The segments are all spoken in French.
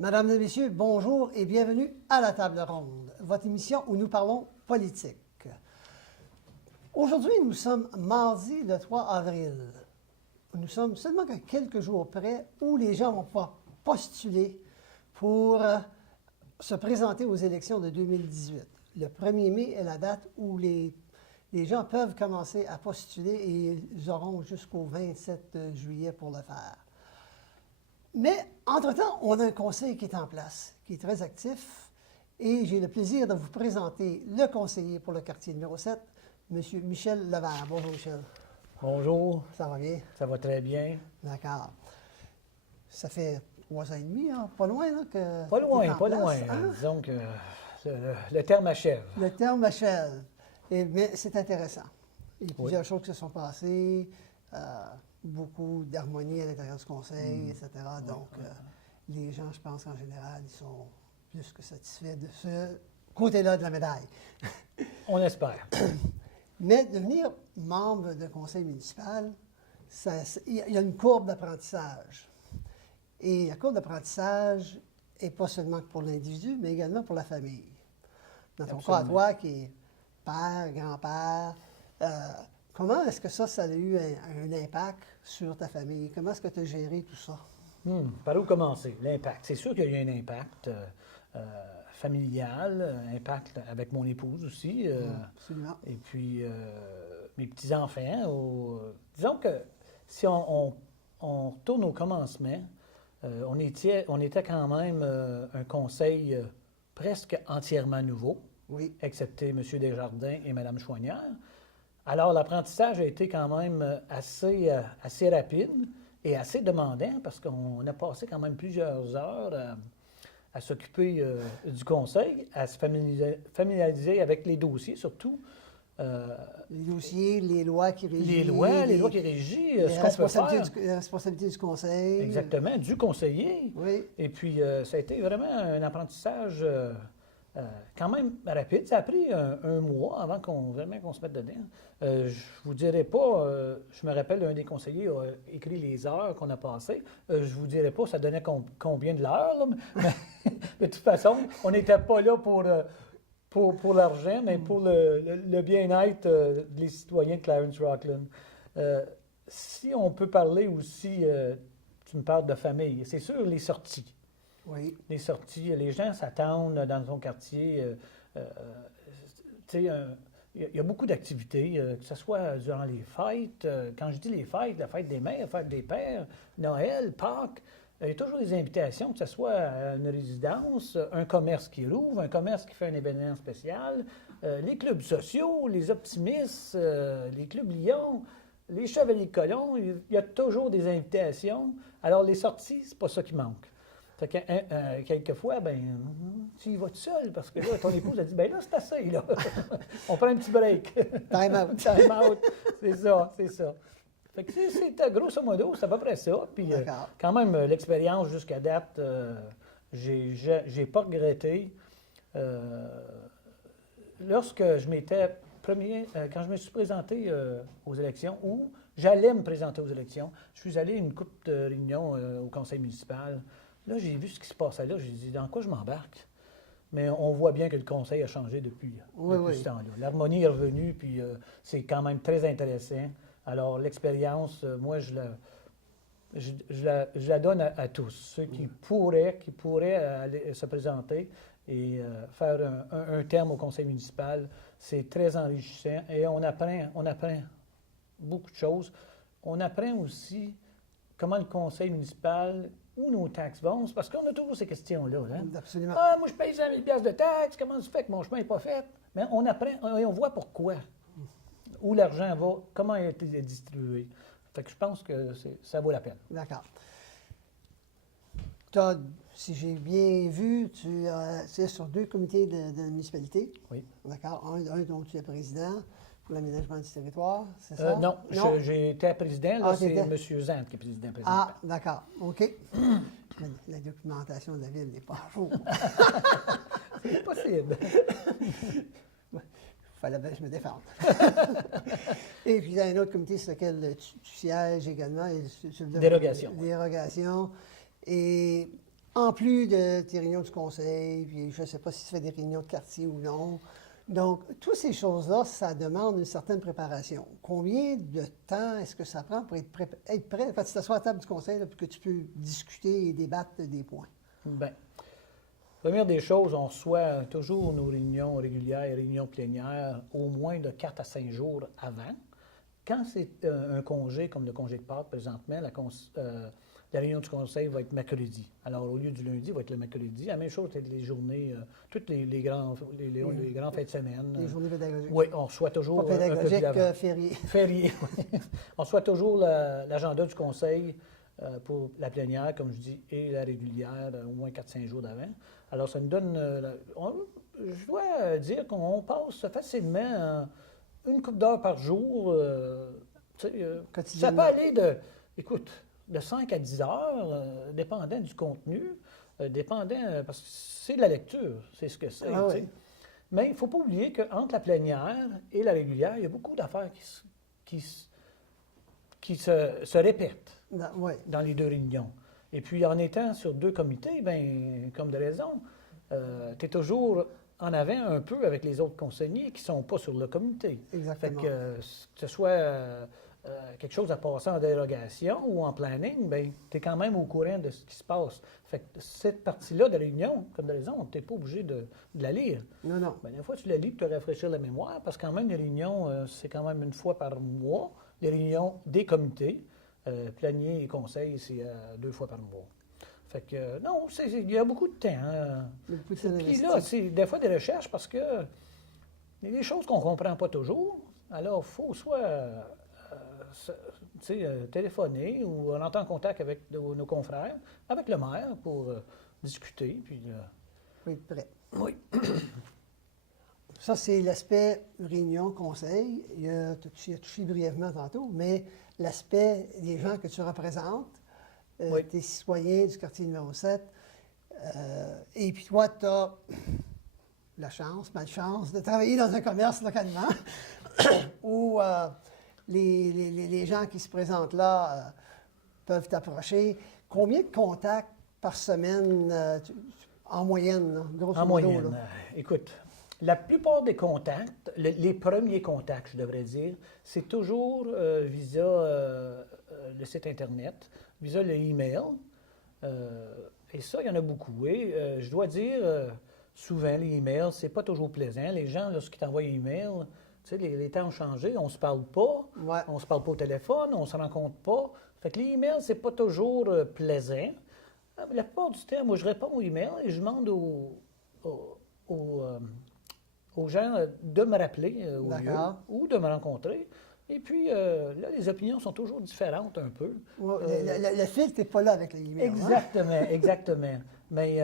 Mesdames et messieurs, bonjour et bienvenue à la Table Ronde, votre émission où nous parlons politique. Aujourd'hui, nous sommes mardi le 3 avril. Nous sommes seulement à quelques jours près où les gens vont pouvoir postuler pour se présenter aux élections de 2018. Le 1er mai est la date où les gens peuvent commencer à postuler et ils auront jusqu'au 27 juillet pour le faire. Mais, entre-temps, on a un conseil qui est en place, qui est très actif, et j'ai le plaisir de vous présenter le conseiller pour le quartier numéro 7, M. Michel Levert. Bonjour, Michel. Bonjour. Ça va bien? Ça va très bien. D'accord. Ça fait 3 ans et demi, hein? Pas loin, là, que... Pas loin, en pas place, loin. hein? Disons que le terme achève. Le terme achève. Mais c'est intéressant. Il y a Oui. plusieurs choses qui se sont passées, beaucoup d'harmonie à l'intérieur du conseil, etc. Donc, les gens, je pense qu'en général, ils sont plus que satisfaits de ce côté-là de la médaille. On espère. Mais devenir membre d'un conseil municipal, il y a une courbe d'apprentissage. Et la courbe d'apprentissage n'est pas seulement pour l'individu, mais également pour la famille. Dans ton cas, à toi, qui est père, grand-père, comment est-ce que ça a eu un impact sur ta famille? Comment est-ce que tu as géré tout ça? Par où commencer? L'impact. C'est sûr qu'il y a eu un impact familial, un impact avec mon épouse aussi. Absolument. Et puis, mes petits-enfants. Disons que si on retourne au commencement, on était quand même un conseil presque entièrement nouveau, Oui. excepté M. Desjardins et Mme Chouanière. Alors, l'apprentissage a été quand même assez rapide et assez demandant parce qu'on a passé quand même plusieurs heures à s'occuper du conseil, à se familiariser avec les dossiers surtout. Les dossiers, les lois qui régissent. Les lois qui régissent, ce qu'on peut faire. Les responsabilités du conseil. Exactement, du conseiller. Oui. Et puis, ça a été vraiment un apprentissage quand même rapide. Ça a pris un mois avant qu'on se mette dedans. Je vous dirai pas, je me rappelle, un des conseillers a écrit les heures qu'on a passées. Je vous dirai pas, ça donnait combien de l'heure, là, mais de toute façon, on n'était pas là pour l'argent, mais pour le bien-être des citoyens de Clarence-Rockland. Si on peut parler aussi, tu me parles de famille, c'est sûr, les sorties. Oui. Les sorties, les gens s'attendent dans son quartier. Tu sais, il y a beaucoup d'activités, que ce soit durant les fêtes. Quand je dis les fêtes, la fête des mères, la fête des pères, Noël, Pâques, il y a toujours des invitations, que ce soit à une résidence, un commerce qui rouvre, un commerce qui fait un événement spécial, les clubs sociaux, les optimistes, les clubs Lyon, les Chevaliers de Colomb, il y a toujours des invitations. Alors, les sorties, c'est pas ça qui manque. Fait que, quelquefois, tu y vas tout seul, parce que là, ton épouse a dit, là, c'est assez, là. On prend un petit break. Time out. Time out. C'est ça. Fait que c'est grosso modo, c'est à peu près ça. Puis, quand même, l'expérience jusqu'à date, j'ai pas regretté. Lorsque je m'étais quand je me suis présenté aux élections, ou j'allais me présenter aux élections, je suis allé à une couple de réunions au conseil municipal. Là, j'ai vu ce qui se passait là. J'ai dit, dans quoi je m'embarque? Mais on voit bien que le conseil a changé depuis ce temps-là. L'harmonie est revenue, puis c'est quand même très intéressant. Alors, l'expérience, moi, je la donne à tous. Ceux qui pourraient aller se présenter et faire un terme au conseil municipal, c'est très enrichissant et on apprend beaucoup de choses. On apprend aussi comment le conseil municipal, où nos taxes vont, parce qu'on a toujours ces questions-là. Hein? Absolument. Ah, moi, je paye 100 000 de taxes, comment ça fait que mon chemin n'est pas fait? Mais on apprend et on voit pourquoi. Où l'argent va, comment il a été distribué. Fait que je pense que ça vaut la peine. D'accord. Si j'ai bien vu, tu es sur 2 comités de municipalité. Oui. D'accord. Un dont tu es président pour l'aménagement du territoire, c'est ça? Non. J'ai été président. Là, c'est t'étais... M. Zant qui est président. Ah, d'accord. OK. La documentation de la ville n'est pas à jour. C'est possible. Fallait bien que je me défende. Et puis, il y a un autre comité sur lequel tu sièges également. Dérogation. Dérogation. Et En plus de tes réunions du conseil, puis je ne sais pas si tu fais des réunions de quartier ou non. Donc, toutes ces choses-là, ça demande une certaine préparation. Combien de temps est-ce que ça prend pour être prêt quand tu t'assois à la table du conseil, là, puis que tu peux discuter et débattre des points? Bien, première des choses, on reçoit toujours nos réunions régulières et réunions plénières au moins de 4 à 5 jours avant. Quand c'est un congé, comme le congé de Pâques présentement, la réunion du conseil va être mercredi. Alors, au lieu du lundi, il va être le mercredi. La même chose, c'est les journées, toutes les grands fêtes de semaine. Les journées pédagogiques. Oui, on reçoit toujours Pas un peu pédagogique, d'avant. férié. Férié, oui. On reçoit toujours l'agenda du conseil pour la plénière, comme je dis, et la régulière, au moins 4-5 jours d'avant. Alors, ça nous donne... je dois dire qu'on passe facilement une couple d'heures par jour. Ça peut Quotidiennement. aller écoute, de 5 à 10 heures, dépendant du contenu, parce que c'est de la lecture, c'est ce que c'est. Ah tu sais. oui. Mais il ne faut pas oublier qu'entre la plénière et la régulière, il y a beaucoup d'affaires qui se répètent Oui. dans les deux réunions. Et puis, en étant sur deux comités, bien, comme de raison, tu es toujours en avant un peu avec les autres conseillers qui ne sont pas sur le comité. Exactement. Fait que ce soit quelque chose à passer en dérogation ou en planning, bien, tu es quand même au courant de ce qui se passe. Fait que cette partie-là de réunion, comme de raison, tu n'es pas obligé de la lire. Non, non. Bien, des fois, tu la lis pour te rafraîchir la mémoire, parce que quand même, les réunions, c'est quand même une fois par mois, les réunions des comités. Planier et conseil, c'est 2 fois par mois. Fait que, non, il y a beaucoup de temps. Beaucoup de temps Puis investi. là, c'est des fois des recherches parce que il y a des choses qu'on ne comprend pas toujours. Alors, il faut soit téléphoner ou on entrer en contact avec nos confrères, avec le maire pour discuter. Puis, Faut être prêt. oui. Ça, c'est l'aspect réunion, conseil. Tu y as touché brièvement tantôt, mais l'aspect des gens que tu représentes, Oui. tes citoyens du quartier numéro 7, et puis toi, tu as la chance, malchance, de travailler dans un commerce localement où les gens qui se présentent là peuvent t'approcher. Combien de contacts par semaine, en moyenne, là, grosso En modo? moyenne. Là? Écoute, la plupart des contacts, les premiers contacts, je devrais dire, c'est toujours via le site Internet, via le email. Et ça, il y en a beaucoup. Et je dois dire, souvent, les emails, c'est pas toujours plaisant. Les gens, lorsqu'ils t'envoient un email, tu sais, les temps ont changé, on se parle pas, Ouais. on se parle pas au téléphone, on se rencontre pas. Fait que les emails, c'est pas toujours plaisant. La plupart du temps, moi, je réponds aux emails et je demande aux gens de me rappeler au lieu D'accord. ou de me rencontrer. Et puis, là, les opinions sont toujours différentes un peu. Ouais, le filtre n'est pas là avec les emails. Hein? Exactement, exactement. Mais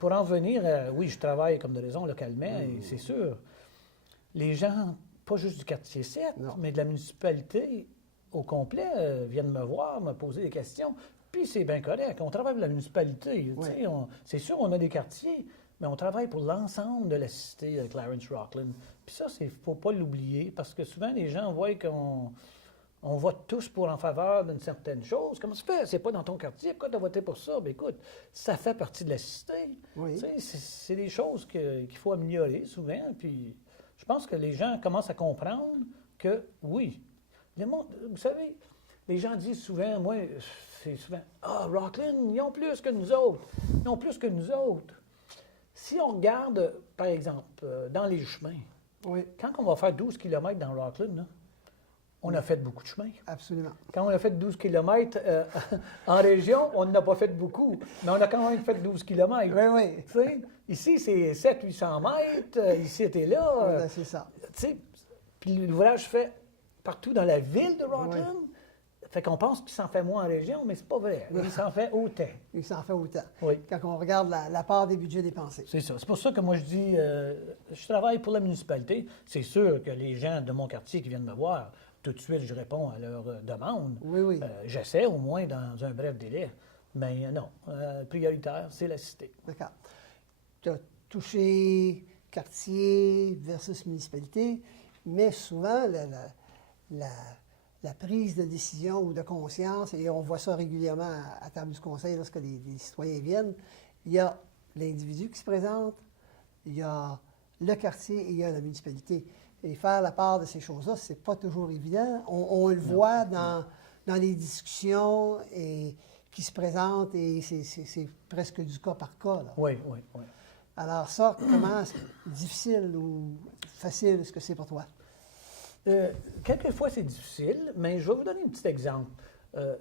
pour en venir, oui, je travaille comme de raison localement, et c'est sûr. Les gens, pas juste du quartier 7, Non. mais de la municipalité au complet, viennent me voir, me poser des questions. Puis c'est bien correct. On travaille pour la municipalité. Oui. Tu sais, c'est sûr, on a des quartiers, mais on travaille pour l'ensemble de la cité de Clarence-Rockland. Puis ça, il ne faut pas l'oublier, parce que souvent, les gens voient qu'on vote tous pour en faveur d'une certaine chose. Comment ça fait? C'est pas dans ton quartier. Pourquoi tu as voté pour ça? Bien, écoute, ça fait partie de la cité. Oui. Tu sais, c'est des choses qu'il faut améliorer souvent. Puis je pense que les gens commencent à comprendre que oui. Vous savez, les gens disent souvent, moi, c'est souvent, ah, Rockland, ils ont plus que nous autres. Ils ont plus que nous autres. Si on regarde, par exemple, dans les chemins, Oui, quand on va faire 12 km dans Rockland, là, on a fait beaucoup de chemin. absolument. Quand on a fait 12 km en région, on n'a pas fait beaucoup, mais on a quand même fait 12 km. Oui, oui. Tu sais, ici, c'est 700-800 mètres, ici, t'es là. Ben, c'est ça. Tu sais, puis l'ouvrage fait partout dans la ville de Rockland. Fait qu'on pense qu'il s'en fait moins en région, mais c'est pas vrai. Il s'en fait autant. Il s'en fait autant. Oui. Quand on regarde la part des budgets dépensés. C'est ça. C'est pour ça que moi, je dis, je travaille pour la municipalité. C'est sûr que les gens de mon quartier qui viennent me voir, tout de suite, je réponds à leurs demandes. Oui, oui. J'essaie au moins dans un bref délai. Mais non, prioritaire, c'est la cité. D'accord. Tu as touché quartier versus municipalité, mais souvent, la prise de décision ou de conscience, et on voit ça régulièrement à table du conseil lorsque les citoyens viennent, il y a l'individu qui se présente, il y a le quartier et il y a la municipalité. Et faire la part de ces choses-là, c'est pas toujours évident. On le voit dans les discussions et qui se présentent, et c'est presque du cas par cas, là. Oui. Alors ça, comment difficile ou facile est-ce que c'est pour toi? Quelquefois, c'est difficile, mais je vais vous donner un petit exemple.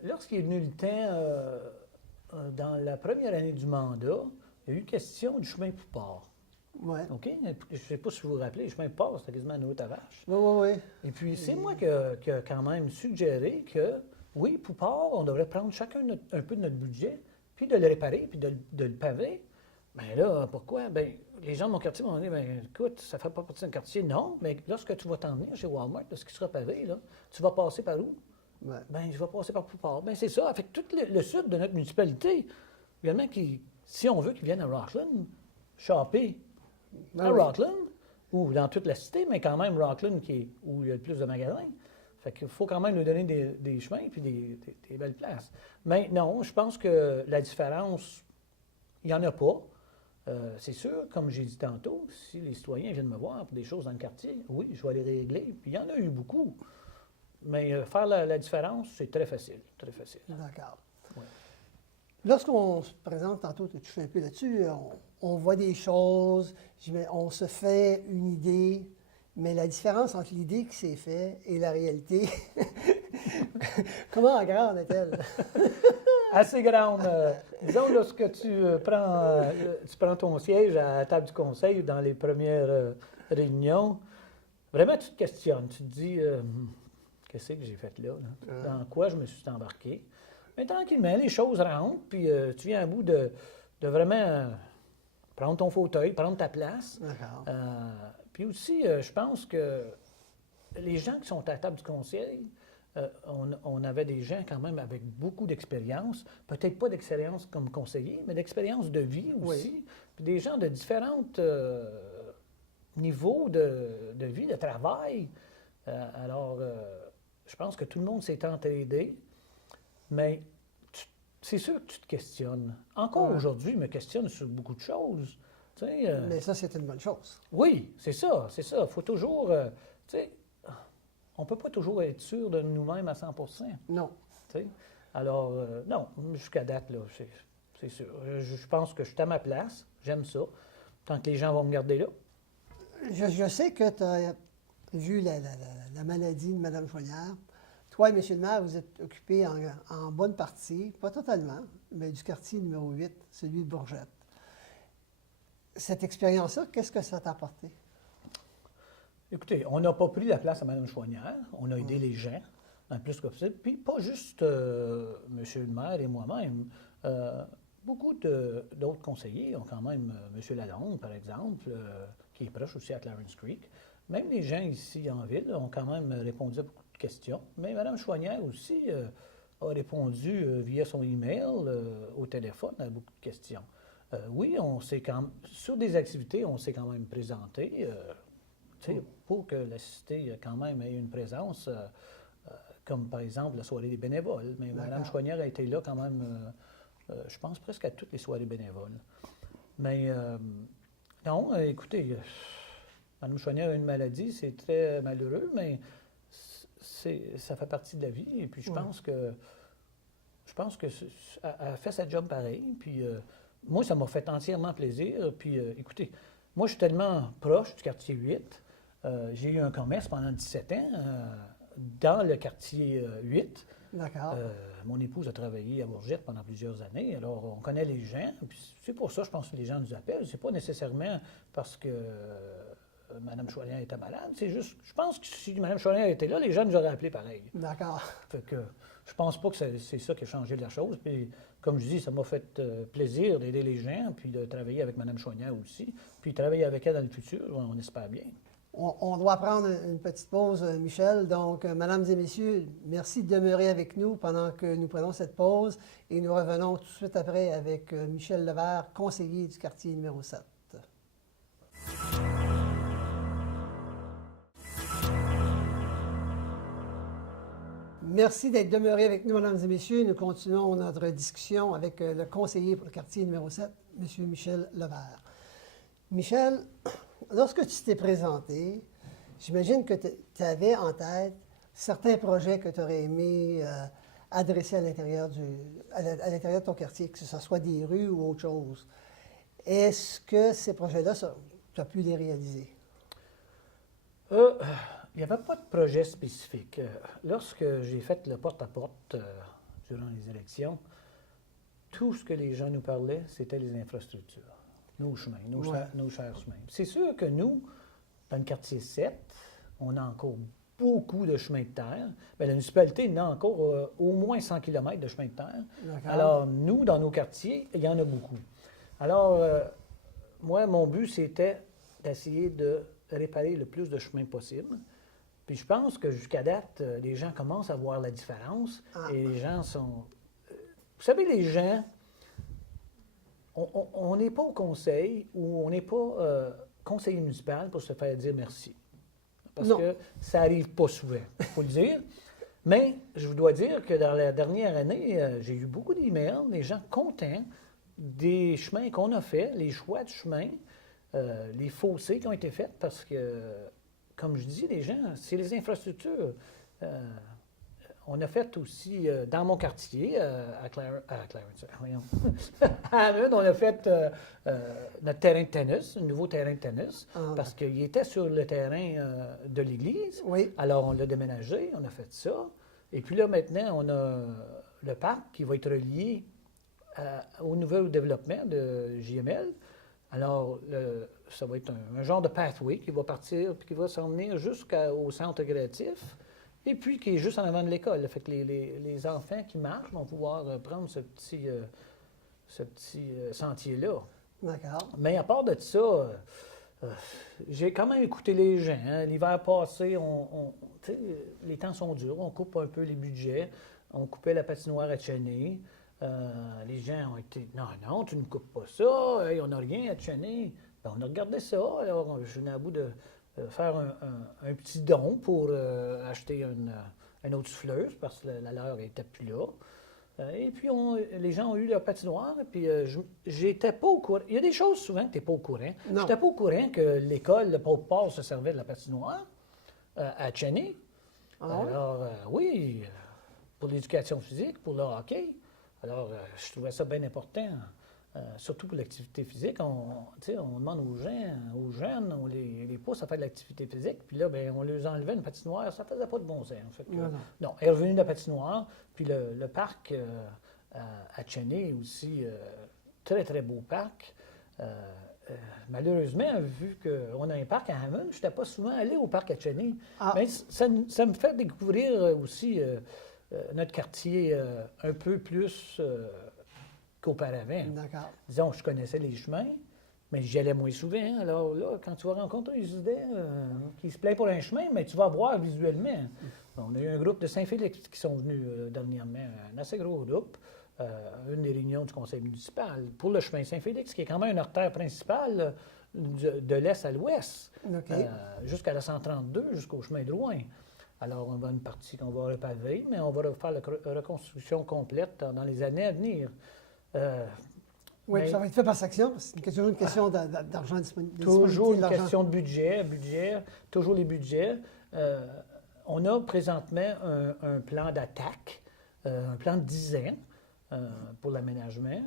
Lorsqu'il est venu le temps, dans la première année du mandat, il y a eu question du chemin Poupard. Oui. OK? Je ne sais pas si vous vous rappelez, le chemin Poupard, c'était quasiment une haute arrache. Oui. Et puis, c'est moi qui a quand même suggéré que, oui, Poupard, on devrait prendre chacun un peu de notre budget, puis de le réparer, puis de le paver. Bien là, pourquoi? Bien, les gens de mon quartier m'ont dit, bien, écoute, ça ne fait pas partie d'un quartier. Non, mais lorsque tu vas t'en venir chez Walmart, lorsqu'il sera pavé, là, tu vas passer par où? Ouais. Bien, je vais passer par Poupard. Bien, c'est ça. Fait que tout le sud de notre municipalité, également, si on veut qu'ils viennent à Rockland, shopper à Rockland, ou dans toute la cité, mais quand même Rockland où il y a le plus de magasins. Fait qu'il faut quand même lui donner des chemins puis des belles places. Mais non, je pense que la différence, il n'y en a pas. C'est sûr, comme j'ai dit tantôt, si les citoyens viennent me voir pour des choses dans le quartier, oui, je vais les régler. Puis il y en a eu beaucoup. Mais faire la différence, c'est très facile, très facile. D'accord. Ouais. Lorsqu'on se présente, tantôt, tu fais un peu là-dessus, on voit des choses, on se fait une idée, mais la différence entre l'idée qui s'est faite et la réalité, comment grande est-elle? Assez grande. Disons, lorsque tu prends ton siège à la table du conseil dans les premières réunions, vraiment, tu te questionnes. Tu te dis, qu'est-ce que j'ai fait là? Dans quoi je me suis embarqué? Mais tranquillement, les choses rentrent, puis tu viens à bout de vraiment prendre ton fauteuil, prendre ta place. D'accord. Puis aussi, je pense que les gens qui sont à la table du conseil, on avait des gens quand même avec beaucoup d'expérience, peut-être pas d'expérience comme conseiller, mais d'expérience de vie aussi, Oui. puis des gens de différents niveaux de vie, de travail. Alors, je pense que tout le monde s'est entraidé, mais c'est sûr que tu te questionnes. Encore aujourd'hui, je me questionne sur beaucoup de choses. Tu sais, Mais ça, c'est une bonne chose. oui, c'est ça. Il faut toujours... tu sais, on ne peut pas toujours être sûr de nous-mêmes à 100 Non. tu sais. Alors, non, jusqu'à date, là, c'est sûr. Je pense que je suis à ma place. J'aime ça. Tant que les gens vont me garder là. Je sais que tu as vu la maladie de Mme Chouanière. Toi et M. le maire, vous êtes occupés en bonne partie, pas totalement, mais du quartier numéro 8, celui de Bourgette. Cette expérience-là, qu'est-ce que ça t'a apporté? Écoutez, on n'a pas pris la place à Mme Chouanière. On a aidé les gens le plus que possible. Puis pas juste M. le maire et moi-même. Beaucoup d'autres conseillers ont quand même, M. Lalonde, par exemple, qui est proche aussi à Clarence Creek. Même les gens ici en ville ont quand même répondu à beaucoup de questions. Mais Mme Chouanière aussi a répondu via son email, au téléphone, à beaucoup de questions. Oui, sur des activités, on s'est quand même présenté. Pour que la cité, quand même, ait une présence, comme par exemple la soirée des bénévoles. Mais Mme Chouanière a été là quand même, je pense, presque à toutes les soirées bénévoles. Mais non, écoutez, Mme Chouanière a une maladie, c'est très malheureux, mais ça fait partie de la vie. Et puis je pense que elle a fait sa job pareil. Puis moi, ça m'a fait entièrement plaisir. Puis écoutez, moi, je suis tellement proche du quartier 8. J'ai eu un commerce pendant 17 ans dans le quartier 8. D'accord. Mon épouse a travaillé à Bourgette pendant plusieurs années, alors on connaît les gens. Puis c'est pour ça, je pense que les gens nous appellent. C'est pas nécessairement parce que Mme Chouanière était malade. C'est juste, je pense que si Mme Chouanière était là, les gens nous auraient appelé pareil. D'accord. Fait que je pense pas que c'est ça qui a changé la chose. Puis, comme je dis, ça m'a fait plaisir d'aider les gens, puis de travailler avec Mme Chouanière aussi. Puis travailler avec elle dans le futur, on espère bien. On doit prendre une petite pause, Michel. Donc, mesdames et messieurs, merci de demeurer avec nous pendant que nous prenons cette pause. Et nous revenons tout de suite après avec Michel Levert, conseiller du quartier numéro 7. Merci d'être demeurés avec nous, mesdames et messieurs. Nous continuons notre discussion avec le conseiller pour le quartier numéro 7, M. Michel Levert. Michel, lorsque tu t'es présenté, j'imagine que tu avais en tête certains projets que tu aurais aimé adresser à l'intérieur à l'intérieur de ton quartier, que ce soit des rues ou autre chose. Est-ce que ces projets-là, tu as pu les réaliser? Il n'y avait pas de projet spécifique. Lorsque j'ai fait le porte-à-porte durant les élections, tout ce que les gens nous parlaient, c'était les infrastructures, nos chemins, nos chers chemins. C'est sûr que nous, dans le quartier 7, on a encore beaucoup de chemins de terre. Bien, la municipalité en a encore au moins 100 km de chemins de terre. Alors, nous, dans nos quartiers, il y en a beaucoup. Alors, moi, mon but, c'était d'essayer de réparer le plus de chemins possible. Puis je pense que jusqu'à date, les gens commencent à voir la différence et les gens sont... Vous savez, les gens, on n'est pas au conseil ou on n'est pas conseiller municipal pour se faire dire merci. Parce que ça n'arrive pas souvent, il faut le dire. Mais je vous dois dire que dans la dernière année, j'ai eu beaucoup d'emails, des gens contents des chemins qu'on a faits, les choix de chemins, les fossés qui ont été faits parce que... Comme je dis, les gens, c'est les infrastructures. On a fait aussi, dans mon quartier, à Clarence, voyons. À Hammond, on a fait notre terrain de tennis, un nouveau terrain de tennis, parce qu'il était sur le terrain de l'église. Oui. Alors, on l'a déménagé, on a fait ça. Et puis là, maintenant, on a le parc qui va être relié au nouveau développement de JML. Alors, ça va être un genre de pathway qui va partir puis qui va s'en venir jusqu'au centre créatif et puis qui est juste en avant de l'école. Fait que les enfants qui marchent vont pouvoir prendre ce petit sentier-là. D'accord. Mais à part de ça, j'ai quand même écouté les gens. Hein. L'hiver passé, les temps sont durs. On coupe un peu les budgets. On coupait la patinoire à Cheney. Les gens ont été « Non, tu ne coupes pas ça, on n'a rien à te chaîner. » Ben, on a regardé ça, alors je venais à bout de faire un petit don pour acheter une autre souffleuse parce que la leur n'était plus là. Et puis les gens ont eu leur patinoire, et puis j'étais pas au courant. Il y a des choses souvent que tu n'es pas au courant. Je n'étais pas au courant que l'école, le Paul se servait de la patinoire à Cheney. Alors, oui, pour l'éducation physique, pour le hockey. Alors, je trouvais ça bien important, surtout pour l'activité physique. On demande aux jeunes, on les pousse à faire de l'activité physique, puis là, bien, on leur enlevait une patinoire, ça ne faisait pas de bon sens. Fait que, non, elle est revenue de la patinoire, puis le parc à Cheney aussi, très, très beau parc. Malheureusement, vu qu'on a un parc à Hammond, je n'étais pas souvent allé au parc à Cheney. Mais ça me fait découvrir aussi... notre quartier un peu plus qu'auparavant. D'accord. Disons, je connaissais les chemins, mais j'y allais moins souvent. Alors là, quand tu vas rencontrer des étudiants qui se plaignent pour un chemin, mais tu vas voir visuellement. On a eu un groupe de Saint-Félix qui sont venus dernièrement, un assez gros groupe, une des réunions du conseil municipal pour le chemin Saint-Félix, qui est quand même une artère principale de l'est à l'ouest, jusqu'à la 132, jusqu'au chemin de Rouen. Alors, on va une partie qu'on va repaver, mais on va refaire la reconstruction complète dans les années à venir. Oui, ça va être fait par section. C'est toujours une question d'argent disponible. Toujours une question de budget, toujours les budgets. On a présentement un plan d'attaque, un plan de 10 ans pour l'aménagement,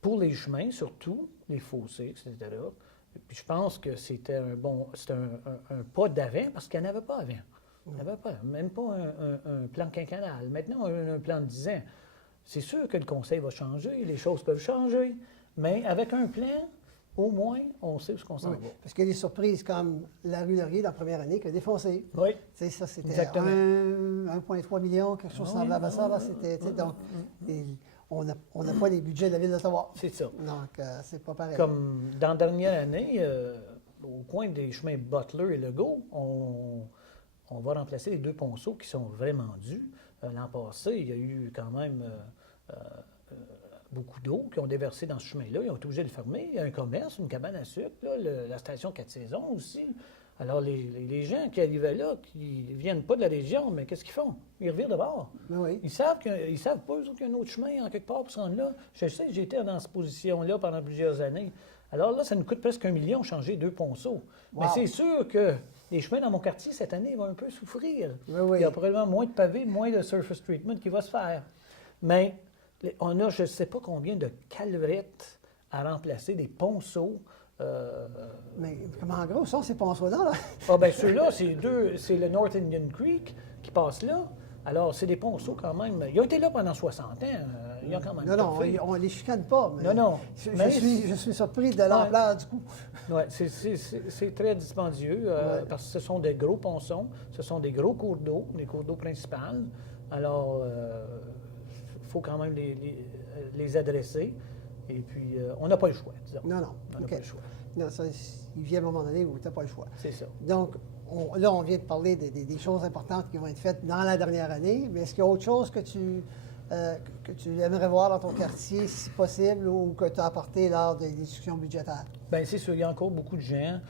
pour les chemins surtout, les fossés, etc. Et puis je pense que c'était un pas d'avant parce qu'il n'y en avait pas avant. Il n'y avait pas, même pas un plan quinquennal. Maintenant, on a un plan de 10 ans. C'est sûr que le conseil va changer, les choses peuvent changer, mais avec un plan, au moins, on sait où on s'en va. Parce qu'il y a des surprises comme la rue Laurier, dans la première année, qui a défoncé. Oui. Tu sais, ça, c'était 1,3 million, quelque chose semblable à ça. Là, donc, on n'a pas les budgets de la Ville d'Ottawa. C'est ça. Donc, c'est pas pareil. Comme dans la dernière année, au coin des chemins Butler et Legault, on va remplacer les deux ponceaux qui sont vraiment dus. L'an passé, il y a eu quand même beaucoup d'eau qui ont déversé dans ce chemin-là. Ils ont été obligés de le fermer. Il y a un commerce, une cabane à sucre, là, la station 4 saisons aussi. Alors, les gens qui arrivaient là, qui ne viennent pas de la région, mais qu'est-ce qu'ils font? Ils revirent de bord. Oui. Ils savent pas, eux autres, qu'il y a un autre chemin en quelque part pour se rendre là. Je sais, j'ai été dans cette position-là pendant plusieurs années. Alors là, ça nous coûte presque 1 million changer 2 ponceaux. Wow. Mais c'est sûr que les chemins dans mon quartier, cette année, vont un peu souffrir. Oui. Il y a probablement moins de pavés, moins de surface treatment qui va se faire. Mais on a, je ne sais pas combien de calvrettes à remplacer, des ponceaux. Mais comment en gros sont ces ponceaux-là? Là? Ah ben ceux-là, c'est le North Indian Creek qui passe là. Alors, c'est des ponceaux quand même. Ils ont été là pendant 60 ans. Ils ont quand même Non, toffé. on ne les chicane pas. Mais Non. Je suis surpris de l'ampleur du coup. Oui, c'est très dispendieux parce que ce sont des gros ponçons, ce sont des gros cours d'eau, des cours d'eau principales. Alors, il faut quand même les adresser. Et puis, on n'a pas le choix, disons. Non. On n'a pas le choix. Non, ça, il vient un moment donné où tu n'as pas le choix. C'est ça. Donc, là, on vient de parler des choses importantes qui vont être faites dans la dernière année, mais est-ce qu'il y a autre chose que tu aimerais voir dans ton quartier, si possible, ou que tu as apporté lors des discussions budgétaires? Bien, c'est sûr, il y a encore beaucoup de gens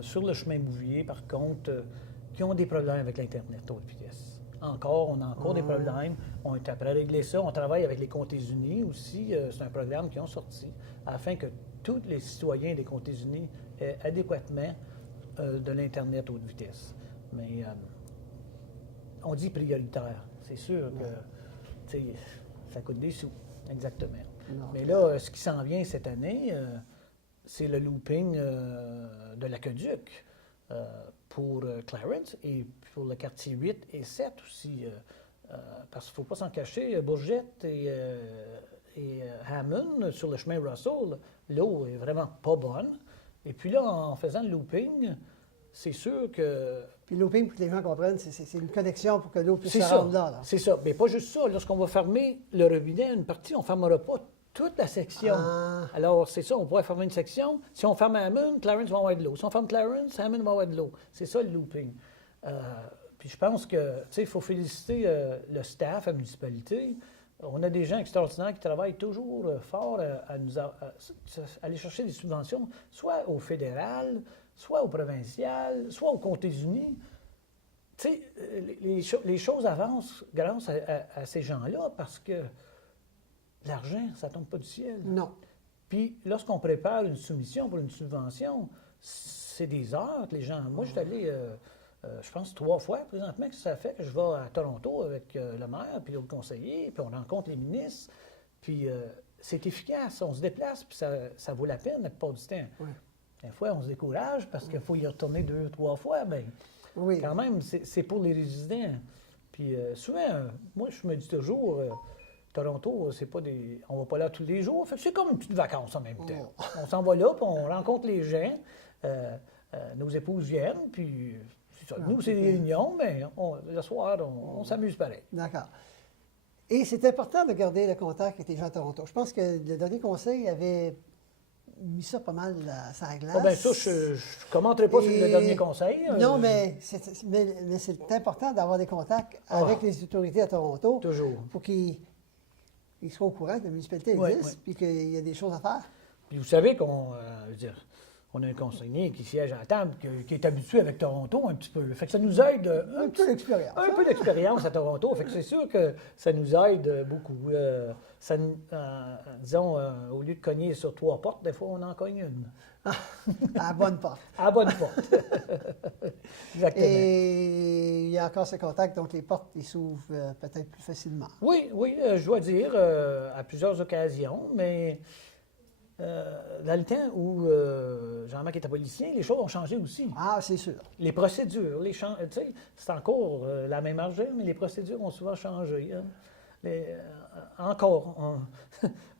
sur le chemin Bouvier, par contre, qui ont des problèmes avec l'Internet haute vitesse. On a encore des problèmes. On est après à régler ça. On travaille avec les Comtés unis aussi. C'est un programme qui ont sorti afin que tous les citoyens des Comtés unis aient adéquatement de l'Internet haute vitesse. Mais on dit prioritaire. C'est sûr que ça coûte des sous, exactement. Non. Mais là, ce qui s'en vient cette année, c'est le looping de l'aqueduc pour Clarence et pour le quartier 8 et 7 aussi. Parce qu'il ne faut pas s'en cacher, Bourgette et Hammond, sur le chemin Russell, l'eau est vraiment pas bonne. Et puis là, en faisant le looping, c'est sûr que... Puis le looping, pour que les gens comprennent, c'est une connexion pour que l'eau puisse C'est se ça, rendre là. c'est ça. Mais pas juste ça. Lorsqu'on va fermer le robinet, une partie, on ne fermera pas toute la section. Ah. Alors, c'est ça, on pourrait fermer une section. Si on ferme Hammond, Clarence va avoir de l'eau. Si on ferme Clarence, Hammond va avoir de l'eau. C'est ça, le looping. Puis je pense que, tu sais, il faut féliciter le staff à la municipalité. On a des gens extraordinaires qui travaillent toujours fort à aller chercher des subventions, soit au fédéral, soit au provincial, soit aux Comtés unis. Tu sais, les choses avancent grâce à ces gens-là parce que l'argent, ça ne tombe pas du ciel. Non. Puis, lorsqu'on prépare une soumission pour une subvention, c'est des heures que les gens... Moi, je suis allé, je pense, 3 fois présentement que ça fait que je vais à Toronto avec le maire, puis le conseiller, puis on rencontre les ministres. Puis, c'est efficace. On se déplace, puis ça vaut la peine la plupart du temps. Oui. Des fois, on se décourage parce qu'il faut y retourner 2 ou 3 fois. Bien, Oui. quand même, c'est pour les résidents. Puis, souvent, moi, je me dis toujours... Toronto, c'est pas des. On va pas là tous les jours. Fait que c'est comme une petite vacance en même temps. On s'en va là, puis on rencontre les gens. Nos épouses viennent, puis c'est ça. Nous, c'est des réunions, mais le soir, on s'amuse pareil. D'accord. Et c'est important de garder le contact avec les gens de Toronto. Je pense que le dernier conseil avait mis ça pas mal sur la glace. Ah ben ça, je ne commenterai pas sur le dernier conseil. Non, mais c'est important d'avoir des contacts avec les autorités à Toronto. Toujours. Pour qu'ils soient au courant que la municipalité existe puis qu'il y a des choses à faire. Puis vous savez qu'on on a un conseiller qui siège à la table, qui est habitué avec Toronto un petit peu. Fait que ça nous aide Un peu d'expérience. Un peu d'expérience à Toronto. Fait que c'est sûr que ça nous aide beaucoup. Disons, au lieu de cogner sur 3 portes, des fois, on en cogne une. À la bonne porte. À la bonne porte. Exactement. Et il y a encore ce contact, donc les portes, ils s'ouvrent peut-être plus facilement. Oui, je dois dire, à plusieurs occasions, mais dans le temps où Jean-Marc était policier, les choses ont changé aussi. Ah, c'est sûr. Les procédures, tu sais, c'est encore la même argent, mais les procédures ont souvent changé. Hein.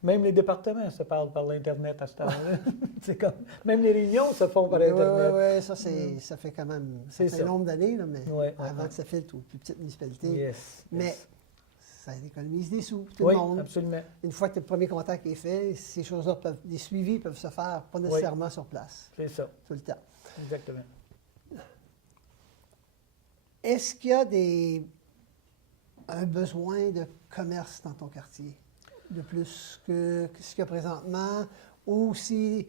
Même les départements se parlent par l'Internet à ce temps-là. C'est comme, même les réunions se font par Internet. Oui, ça fait quand même un nombre d'années, là, mais avant que ça filtre aux plus petites municipalités. Yes, mais yes. ça économise des sous, tout Oui, le monde. absolument. Une fois que le premier contact est fait, ces choses-là les suivis peuvent se faire pas nécessairement sur place. C'est ça. Tout le temps. Exactement. Est-ce qu'il y a un besoin de commerce dans ton quartier, de plus que ce qu'il y a présentement, ou si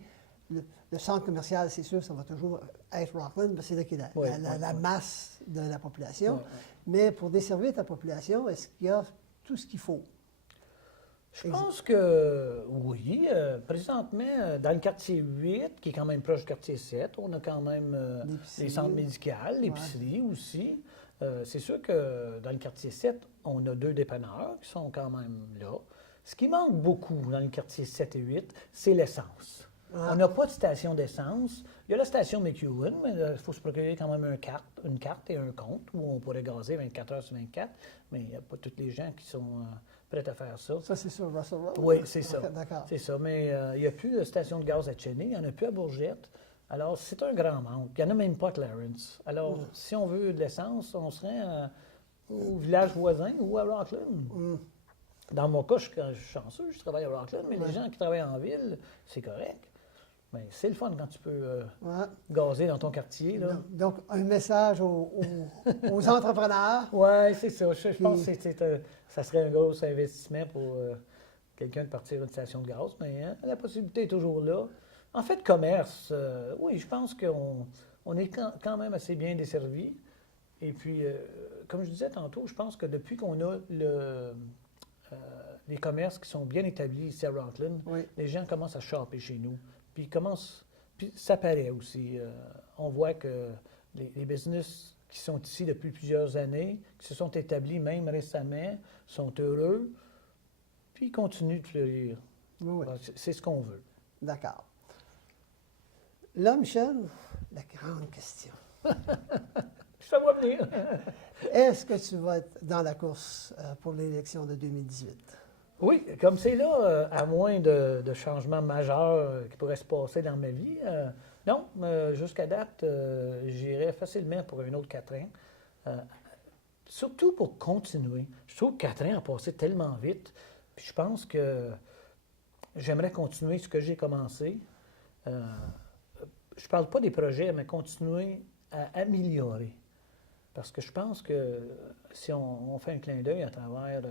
le centre commercial, c'est sûr, ça va toujours être Rockland, parce que c'est là qu'il y a Oui, la oui. masse de la population. Ouais, ouais. Mais pour desservir ta population, est-ce qu'il y a tout ce qu'il faut? Je pense que oui. Présentement, dans le quartier 8, qui est quand même proche du quartier 7, on a quand même L'épicerie. les centres médicaux, l'épicerie aussi. C'est sûr que dans le quartier 7, on a 2 dépanneurs qui sont quand même là. Ce qui manque beaucoup dans le quartier 7 et 8, c'est l'essence. Ah. On n'a pas de station d'essence. Il y a la station McEwen, mais il faut se procurer quand même une carte et un compte où on pourrait gazer 24 heures sur 24, mais il n'y a pas tous les gens qui sont prêts à faire ça. Ça, c'est sur Russell Road? Oui, c'est ça. Ok, d'accord. C'est ça, mais il n'y a plus de station de gaz à Cheney, il n'y en a plus à Bourgette. Alors, c'est un grand manque. Il n'y en a même pas à Clarence. Alors, si on veut de l'essence, on serait au village voisin ou à Rockland. Dans mon cas, je suis chanceux, je travaille à Rockland, mais les gens qui travaillent en ville, c'est correct. Mais c'est le fun quand tu peux Ouais. gazer dans ton quartier. Là. Donc, un message aux entrepreneurs. Oui, c'est ça. Je pense que ça serait un gros investissement pour quelqu'un de partir une station de gaz, mais la possibilité est toujours là. En fait, commerce, oui, je pense qu'on est quand même assez bien desservi. Et puis, comme je disais tantôt, je pense que depuis qu'on a les commerces qui sont bien établis ici à Rockland, Oui. les gens commencent à shopper chez nous. Puis ça paraît aussi. On voit que les business qui sont ici depuis plusieurs années, qui se sont établis même récemment, sont heureux, puis ils continuent de fleurir. Oui, oui. C'est ce qu'on veut. D'accord. Là, Michel, la grande question. Ça va venir. Est-ce que tu vas être dans la course pour l'élection de 2018? Oui, comme c'est là, à moins de changements majeurs qui pourraient se passer dans ma vie, non, jusqu'à date, j'irai facilement pour un autre 4 ans. Surtout pour continuer. Je trouve que 4 ans a passé tellement vite, puis je pense que j'aimerais continuer ce que j'ai commencé. Je ne parle pas des projets, mais continuer à améliorer. Parce que je pense que si on fait un clin d'œil à travers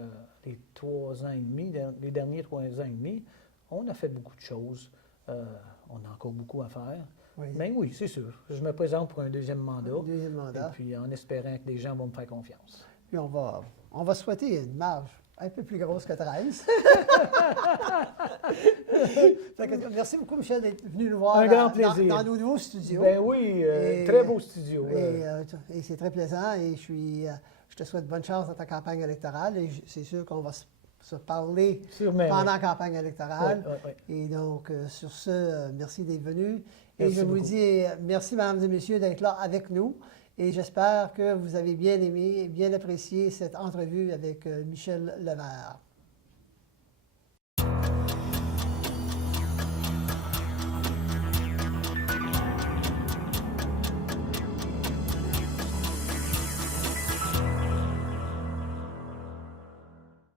les 3 ans et demi, les derniers 3 ans et demi, on a fait beaucoup de choses. On a encore beaucoup à faire. Oui. Mais oui, c'est sûr. Je me présente pour un deuxième mandat. Un deuxième mandat. Et puis en espérant que des gens vont me faire confiance. Puis on va souhaiter une marge un peu plus grosse que 13. Fait que, merci beaucoup, Michel, d'être venu nous voir Un grand plaisir. dans nos nouveaux studios. Ben oui, très beau studio. Et c'est très plaisant et je te souhaite bonne chance dans ta campagne électorale et c'est sûr qu'on va se parler Sûrement, pendant oui. la campagne électorale. Oui. Et donc, sur ce, merci d'être venu. Et Merci je vous beaucoup. dis merci, mesdames et messieurs, d'être là avec nous. Et j'espère que vous avez bien aimé et bien apprécié cette entrevue avec Michel Levert.